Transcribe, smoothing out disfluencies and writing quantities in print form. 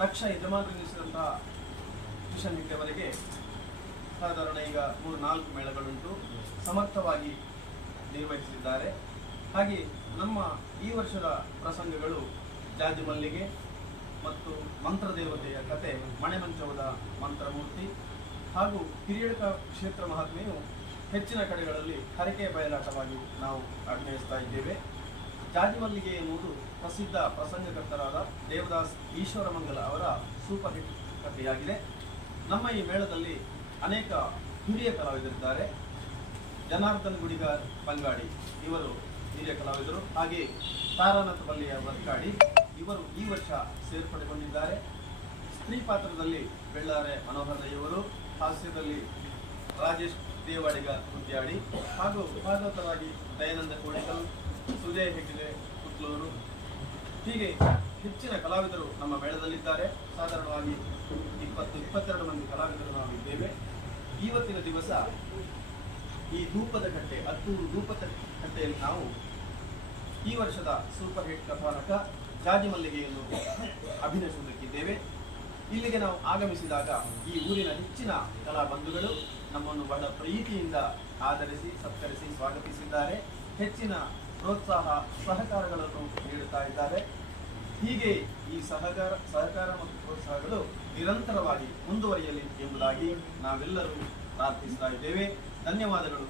ದಕ್ಷ ಯಜಮಾನರೆನಿಸಿದಂತಹ ಕಿಶನ್ ಹೆಗ್ಡೆಯವರಿಗೆ ಸಾಧಾರಣ ಈಗ 3-4 ಮೇಳಗಳುಂಟು, ಸಮರ್ಥವಾಗಿ ನಿರ್ವಹಿಸಲಿದ್ದಾರೆ. ಹಾಗೆ ನಮ್ಮ ಈ ವರ್ಷದ ಪ್ರಸಂಗಗಳು ಜಾಜಿ ಮಲ್ಲಿಗೆ ಮತ್ತು ಮಂತ್ರದೇವತೆಯ ಕತೆ, ಮಣೆಮಂಚವದ ಮಂತ್ರಮೂರ್ತಿ ಹಾಗೂ ಹಿರಿಯಡ್ಕ ಕ್ಷೇತ್ರ ಮಹಾತ್ಮೆಯು ಹೆಚ್ಚಿನ ಕಡೆಗಳಲ್ಲಿ ಹರಕೆ ಬಯಲಾಟವಾಗಿ ನಾವು ಅಭಿನಯಿಸ್ತಾ ಇದ್ದೇವೆ. ಜಾಜಿ ಮಲ್ಲಿಗೆ ಎನ್ನುವುದು ಪ್ರಸಿದ್ಧ ಪ್ರಸಂಗಕರ್ತರಾದ ದೇವದಾಸ್ ಈಶ್ವರಮಂಗಲ ಅವರ ಸೂಪರ್ ಹಿಟ್ ಕಥೆಯಾಗಿದೆ. ನಮ್ಮ ಈ ಮೇಳದಲ್ಲಿ ಅನೇಕ ಹಿರಿಯ ಕಲಾವಿದರಿದ್ದಾರೆ. ಜನಾರ್ದನ್ ಗುಡಿಗಾರ್ ಪಂಗಾಡಿ ಇವರು ಹಿರಿಯ ಕಲಾವಿದರು. ಹಾಗೆ ತಾರಾನಾಥ ಬಲ್ಲಿಯ ವರ್ಕಾಡಿ ಇವರು ಈ ವರ್ಷ ಸೇರ್ಪಡೆಗೊಂಡಿದ್ದಾರೆ. ಸ್ತ್ರೀ ಪಾತ್ರದಲ್ಲಿ ಬೆಳ್ಳಾರೆ ಮನೋಹರ್ ಇವರು, ಹಾಸ್ಯದಲ್ಲಿ ರಾಜೇಶ್ ದೇವಾಡಿಗ ಕುಂತ್ಯಾಡಿ ಹಾಗೂ ಭಾಗವತರಾಗಿ ದಯಾನಂದ ಕೋಳಿಕಲ್, ಸುಜಯ್ ಹೆಗ್ಡೆ ಕುಟ್ಲೂರು, ಹೀಗೆ ಹೆಚ್ಚಿನ ಕಲಾವಿದರು ನಮ್ಮ ಮೇಳದಲ್ಲಿದ್ದಾರೆ. ಸಾಧಾರಣವಾಗಿ 20-22 ಮಂದಿ ಕಲಾವಿದರು ನಾವಿದ್ದೇವೆ. ಇವತ್ತಿನ ದಿವಸ ಈ ಧೂಪದ ಕಟ್ಟೆ, ಹತ್ತೂರು ಧೂಪದ ಕಟ್ಟೆಯಲ್ಲಿ ನಾವು ಈ ವರ್ಷದ ಸೂಪರ್ ಹಿಟ್ ಕಥಾನಕ ಜಾಜಿ ಮಲ್ಲಿಗೆಯನ್ನು ಅಭಿನಯಿಸುವುದಕ್ಕಿದ್ದೇವೆ. ಇಲ್ಲಿಗೆ ನಾವು ಆಗಮಿಸಿದಾಗ ಈ ಊರಿನ ಹೆಚ್ಚಿನ ಕಲಾ ಬಂಧುಗಳು ನಮ್ಮನ್ನು ಬಹಳ ಪ್ರೀತಿಯಿಂದ ಆಧರಿಸಿ ಸತ್ಕರಿಸಿ ಸ್ವಾಗತಿಸಿದ್ದಾರೆ. ಹೆಚ್ಚಿನ ಪ್ರೋತ್ಸಾಹ ಸಹಕಾರಗಳನ್ನು ನೀಡುತ್ತಾ ಇದ್ದಾರೆ. ಹೀಗೆ ಈ ಸಹಕಾರ ಮತ್ತು ಪ್ರೋತ್ಸಾಹಗಳು ನಿರಂತರವಾಗಿ ಮುಂದುವರಿಯಲಿ ಎಂಬುದಾಗಿ ನಾವೆಲ್ಲರೂ ಪ್ರಾರ್ಥಿಸ್ತಾ ಇದ್ದೇವೆ. ಧನ್ಯವಾದಗಳು.